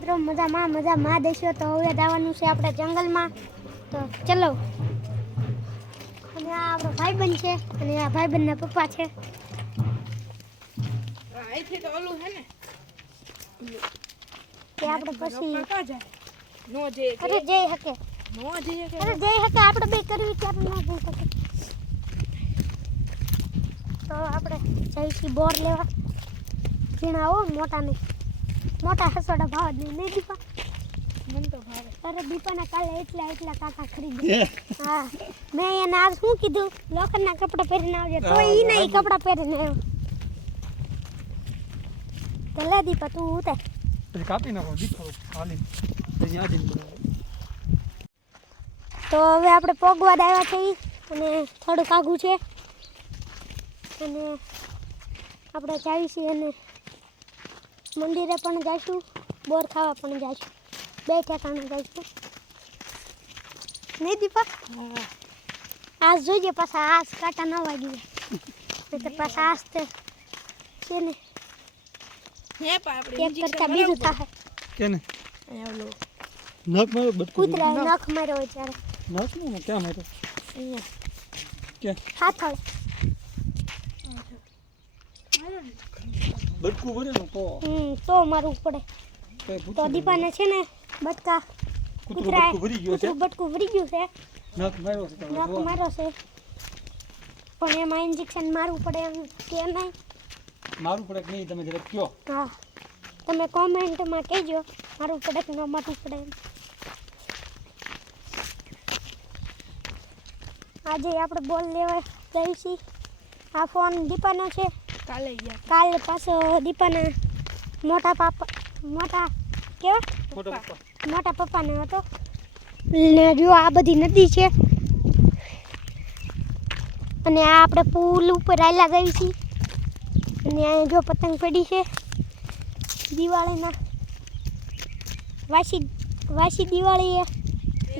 મિત્રો મજામાં દેશો તો હવે જવાનું છે આપણે જંગલમાં તો ચલો અને આ આપણો ભાઈબંધ છે અને આ ભાઈબંધના પપ્પા છે અહીંથી તો ઓલું હે ને કે આપણે પછી કા જાય નો જે અરે જઈ શકે નો જે અરે જઈ શકે આપણે બે કરવી ત્યારે ના જઈ શકે તો આપણે જઈશું બોર લેવા ઝીણા હો મોટા નહીં મોટા હસોડા ભાવ જ નહીં દીપા મન તો ભાવે અરે દીપાના કાલે એટલા કાકા ખરીદ્યા હા મેં એને આજ શું કીધું લોખંડના કપડાં પહેરીને આવજે તો ઈ નહીં કપડાં પહેરીને આવ્યો તો લે દીપા તું ઉતાર કાપી નાખો દીપો ખાલી અહીંયા જઈને તો હવે આપણે પોગવાદ આવ્યા છીએ અને થોડુંક આઘું છે અને આપણે જાવીશું અને મંદિરે પણ જઈશું બોર ખાવા પણ જઈશું બે ઠેકાણે જઈશું નહીં દીપા આજ જોઈએ પાછા આજ કાંટા ન વાગી જાય તો પાછા આજ તે છે ને હે પા આપણે એક કરતાં બીજું થાય કેને અહીંયા ઓલો નખ મારો બટકું કૂતરા નખ માર્યો હોય ત્યારે નખ ને ક્યાં મારો અહીંયા ક્યાં હાથળ બટકું ભરે ને તો મારવું પડે તો દીપાને છે ને બટકા કૂતરું બટકું ભરી ગયો છે બટકું ભરી ગયું છે નખ માર્યો છે તમે નખ જુઓ. માર્યો છે પણ એમાં ઇન્જેક્શન મારવું પડે એમ કે નહીં મારું પડે કે નહીં તમે જરાક કયો હા તમે કોમેન્ટમાં કહેજો મારવું પડે કે ન મારવું પડે એમ આજે આપણે બોલ લેવા જઈશું આ ફોન દીપાનો છે કાલે ગયા કાલે પાછો દીપાના મોટા કેવા મોટા પપ્પા મોટા પપ્પાને હતો ને જો આ બધી નદી છે અને આ આપણે પુલ ઉપર આયલા ગઈ છીએ અને અહીંયા જો પતંગ પડી છે દિવાળીના વાસી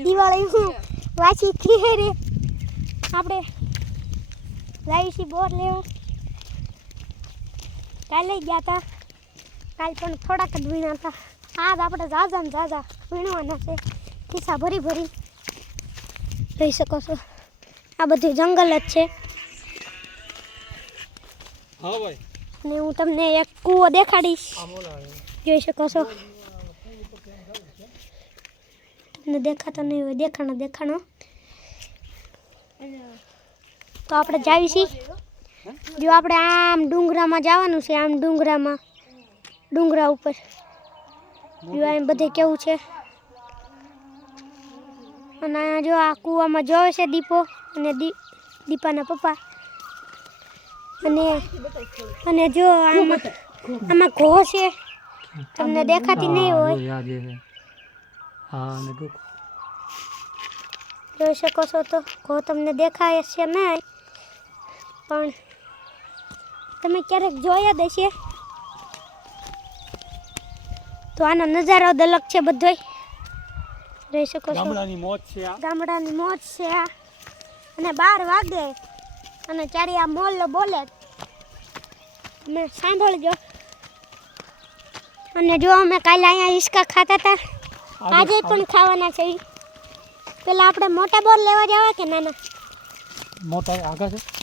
દિવાળી હું વાસી થી રે આપણે જઈશું બોર લેવા કાલે ગયા હતા કાલ પણ થોડાક જ વીણા હતા આજ આપણે ઝાઝા ને ઝાઝા વીણવાના છે ખિસ્સા ભરી જોઈ શકો છો આ બધું જંગલ જ છે હા ભાઈ અને હું તમને એક કૂવો દેખાડીશ જોઈ શકો છો તમને દેખાતો નહીં હોય દેખાણો તો આપણે જાવીશું જો આપણે આમ ડુંગરામાં જવાનું છે આમ ડુંગરા ઉપર જો એમ બધે કેવું છે અને અહીંયા જો આ કૂવામાં જોવે છે દીપો અને દીપાના પપ્પા અને જો આમાં ઘો છે તમને દેખાતી નહીં હોય જોઈ શકો છો તો ઘો તમને દેખાય છે નહીં પણ તમે ક્યારેક જોયા જ હશે તો આનો નજારો જ અલગ છે બધોય જોઈ શકો છો ગામડાની મોજ છે આ ગામડાની મોજ છે આ અને 12 વાગે અને ચારે આ મોલ્લો બોલે તમે સાંભળજો અને જો અમે કાલે અહીંયા હિસકા ખાતા હતા આજે પણ ખાવાના છે પેલા આપણે મોટા બોર લેવા જવા કે નાના મોટા આગા છે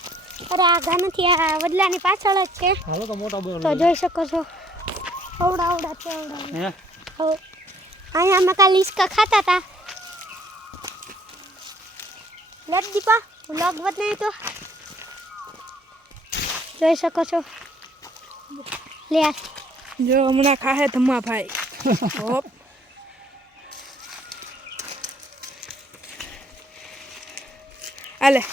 અરે આગા નથી આ વડલાની પાછળ જ છે હાલો તો મોટા બોર તો જોઈ શકો છો અવડા છે હે અહીંયા અમે કાલે હિસકા ખાતા હતા લેટ દીપા વ્લોગ બનાવી તો જોઈ શકો છો લે જો હમણાં ખાહે ધમ્મા ભાઈ હોપ આલે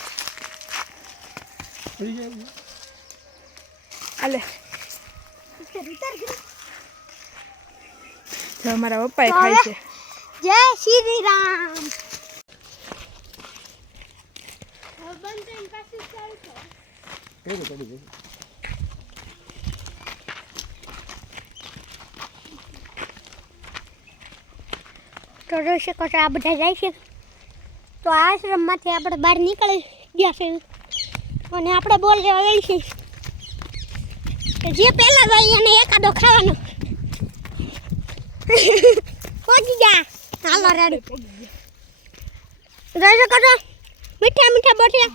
જો અમારા પપ્પાએ ખાય છે જય શ્રી રામ તો જોઈ શકો છો આ બધા જાય છે તો આ આશ્રમમાંથી આપણે બહાર નીકળી ગયા છે અને આપણે બોલ લેવા ગઈ છીએ જે પહેલાં જાય એને એકાદો ખાવાનો પહોંચી જા હાલો રેડી જોઈ શકો છો મીઠા મીઠા બોટિયા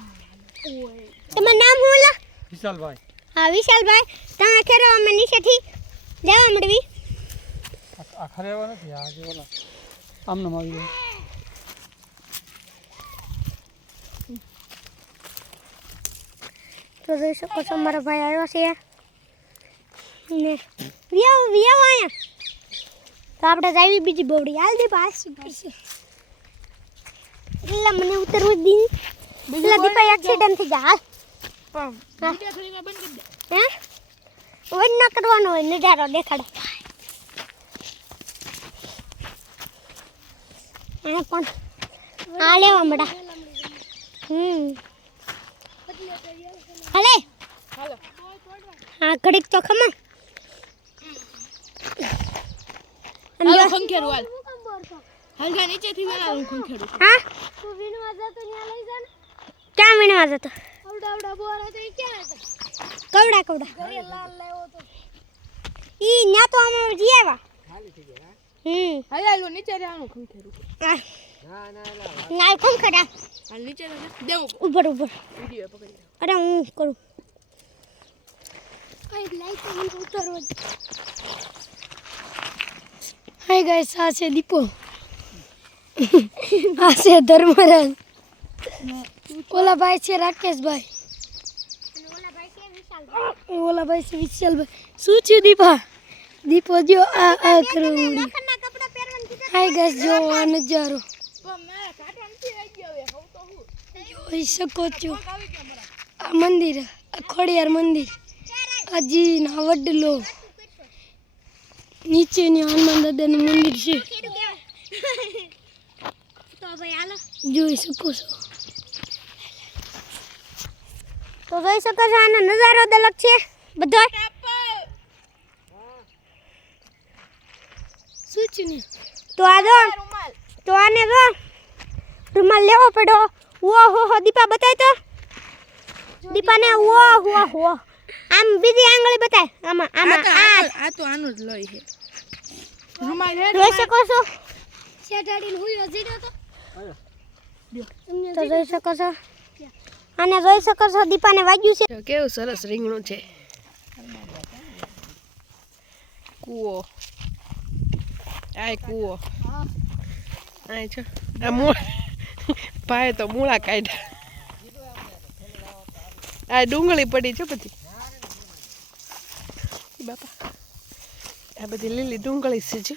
તમારું નામ શું ઓલા વિશાલભાઈ હા વિશાલભાઈ તમે ખેરો અમે નીચેથી લેવા મળવી આ ખરેવા નથી આ જે ઓલા આમને આવી જાય તો જોઈ શકો છો મારા ભાઈ આવ્યો છે ને વિયાવ અહીંયા તો આપણે જાવી બીજી બોવડી હાલ દે પાસ પડશે એટલે મને ઉતરવું જ દી એટલે દીપા એક્સિડન્ટ થઈ જાય હાલ હે વન ન કરવાનો હોય નજારો દેખાડે આ પણ આ લેવા મળા હાલે હા ઘડીક તો ખમા હા તું વીણવા જતો ન્યા લઈ જા ને ક્યાં વીણવા જતો આવડા બોર હતો ઈ ક્યાં હતા કવડા ઘરે લાલ લેવો તો ઈ ન્યા તો અમે જી આવ્યા ખાલી થઈ ગયા હાલો નીચે રહેવાનું ખંખેરું ના ખંખેરા હાલ નીચે દેવું ઉપર વિડિયો પકડી અરે હું કરું કઈ લાઈટ મને ઉતરવા હાય ગાઈસ આ છે દીપો આ છે ધર્મરાજ ઓલા ભાઈ છે રાકેશભાઈ ઓલા ભાઈ છે વિશાલભાઈ શું છે દીપો જો આ કરો હાય ગાઈસ જો આ નજારો જોઈ શકો છો આ મંદિર આ ખોડિયાર મંદિર આજી ના વડલો નીચેની હનુમાન દાદાનું મંદિર છે જોઈ શકો છો તો જોઈ શકો છો આનો નજારો અલગ છે બધો શું છે ને તો આ જો તો આને જો રૂમાલ લેવો પડ્યો ઓહો હો દીપા બતાય તો દીપાને ઓહો હો આમ બીજી આંગળી બતાય આમાં આ તો આનું જ લોહી છે રૂમાલ જોઈ શકો છો શેઠાડીને હુયો જીડો તો જોઈ શકો છો આને જોઈ શકો છો દીપાને વાગ્યું છે કેવું સરસ રીંગણું છે કૂવો આ કૂવો આ છો આ ભાઈ તો મૂળા કાઢ્યા આ ડુંગળી પડી છે બધી બાપા આ બધી લીલી ડુંગળી છે જો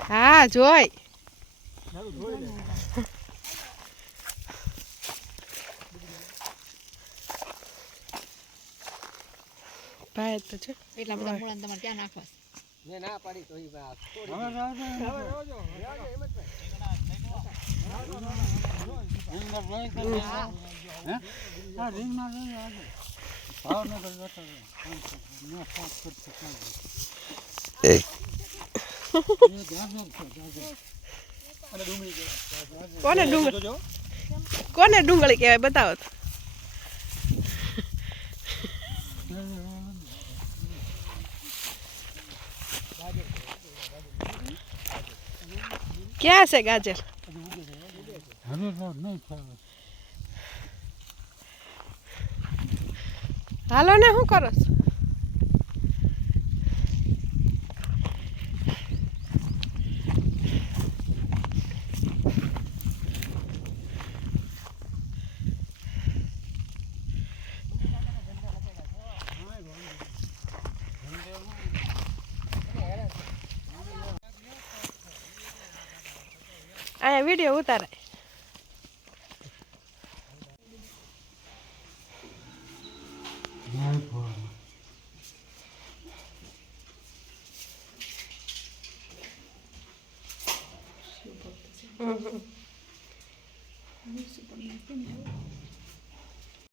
હા જોઈ ભાઈ તો છે એટલા બધા મૂળા તમારે ક્યાં નાખવા ને ના પાડી તો ઈ વાત કોને ડુંગળી કહેવાય બતાવો તો ક્યાં છે ગાજર હાલો ને શું કરો છો આ વિડિયો ઉતારે